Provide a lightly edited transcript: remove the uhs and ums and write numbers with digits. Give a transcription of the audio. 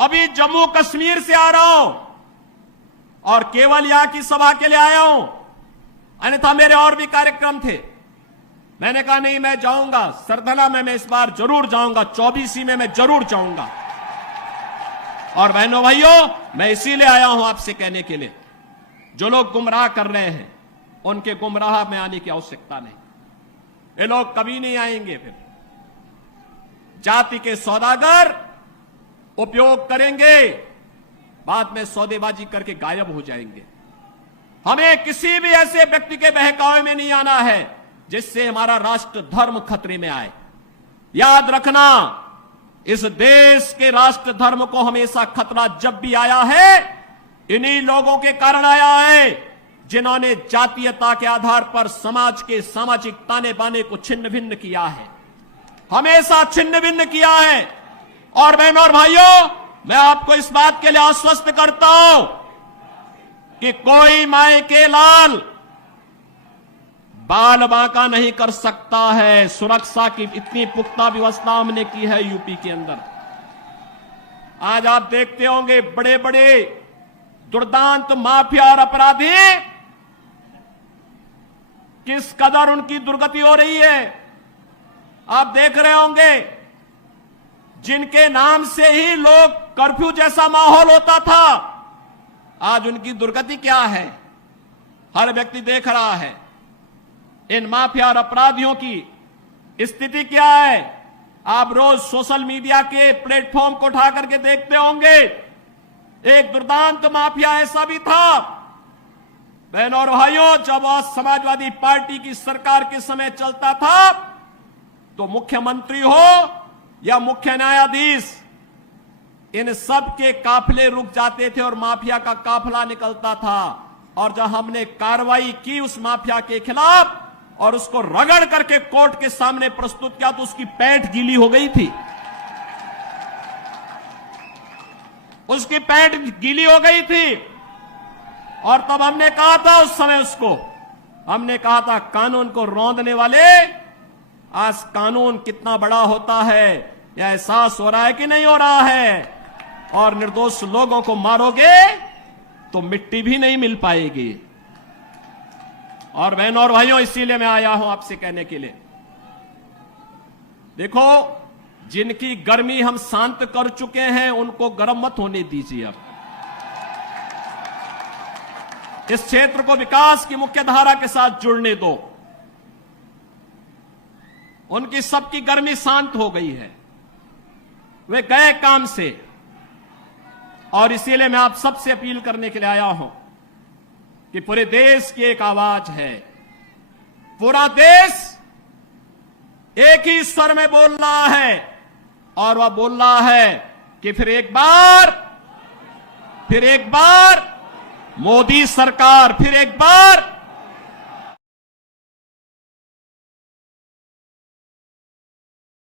अभी जम्मू कश्मीर से आ रहा हूं और केवल यहां की सभा के लिए आया हूं, अन्यथा मेरे और भी कार्यक्रम थे। मैंने कहा नहीं, मैं जाऊंगा सरथला में, मैं इस बार जरूर जाऊंगा, 24 में मैं जरूर जाऊंगा। और बहनों भाइयों, मैं इसीलिए आया हूं आपसे कहने के लिए, जो लोग गुमराह कर रहे हैं उनके गुमराह में आने की आवश्यकता नहीं। ये लोग कभी नहीं आएंगे। फिर जाति के सौदागर उपयोग करेंगे, बाद में सौदेबाजी करके गायब हो जाएंगे। हमें किसी भी ऐसे व्यक्ति के बहकावे में नहीं आना है जिससे हमारा राष्ट्र धर्म खतरे में आए। याद रखना, इस देश के राष्ट्र धर्म को हमेशा खतरा जब भी आया है, इन्हीं लोगों के कारण आया है जिन्होंने जातीयता के आधार पर समाज के सामाजिक ताने बाने को छिन्न भिन्न किया है, हमेशा छिन्न भिन्न किया है। और बहनों और भाइयों, मैं आपको इस बात के लिए आश्वस्त करता हूं कि कोई माए के लाल बाल बांका नहीं कर सकता है। सुरक्षा की इतनी पुख्ता व्यवस्था हमने की है यूपी के अंदर। आज आप देखते होंगे बड़े बड़े दुर्दांत माफिया और अपराधी किस कदर उनकी दुर्गति हो रही है। आप देख रहे होंगे, जिनके नाम से ही लोग कर्फ्यू जैसा माहौल होता था, आज उनकी दुर्गति क्या है, हर व्यक्ति देख रहा है। इन माफिया और अपराधियों की स्थिति क्या है, आप रोज सोशल मीडिया के प्लेटफॉर्म को उठा करके देखते होंगे। एक दुर्दांत माफिया ऐसा भी था, बहनों और भाइयों, जब वह समाजवादी पार्टी की सरकार के समय चलता था तो मुख्यमंत्री हो या मुख्य न्यायाधीश, इन सब के काफिले रुक जाते थे और माफिया का काफिला निकलता था। और जब हमने कार्रवाई की उस माफिया के खिलाफ और उसको रगड़ करके कोर्ट के सामने प्रस्तुत किया तो उसकी पैंट गीली हो गई थी, उसकी पैंट गीली हो गई थी। और तब हमने कहा था, उस समय उसको हमने कहा था, कानून को रौंदने वाले, आज कानून कितना बड़ा होता है यह एहसास हो रहा है कि नहीं हो रहा है। और निर्दोष लोगों को मारोगे तो मिट्टी भी नहीं मिल पाएगी। और बहनों और भाइयों, इसीलिए मैं आया हूं आपसे कहने के लिए, देखो, जिनकी गर्मी हम शांत कर चुके हैं उनको गर्म मत होने दीजिए। अब इस क्षेत्र को विकास की मुख्य धारा के साथ जुड़ने दो। उनकी सबकी गर्मी शांत हो गई है, वे गए काम से। और इसीलिए मैं आप सबसे अपील करने के लिए आया हूं कि पूरे देश की एक आवाज है, पूरा देश एक ही स्वर में बोल रहा है। और वह बोल रहा है कि फिर एक बार मोदी सरकार, फिर एक बार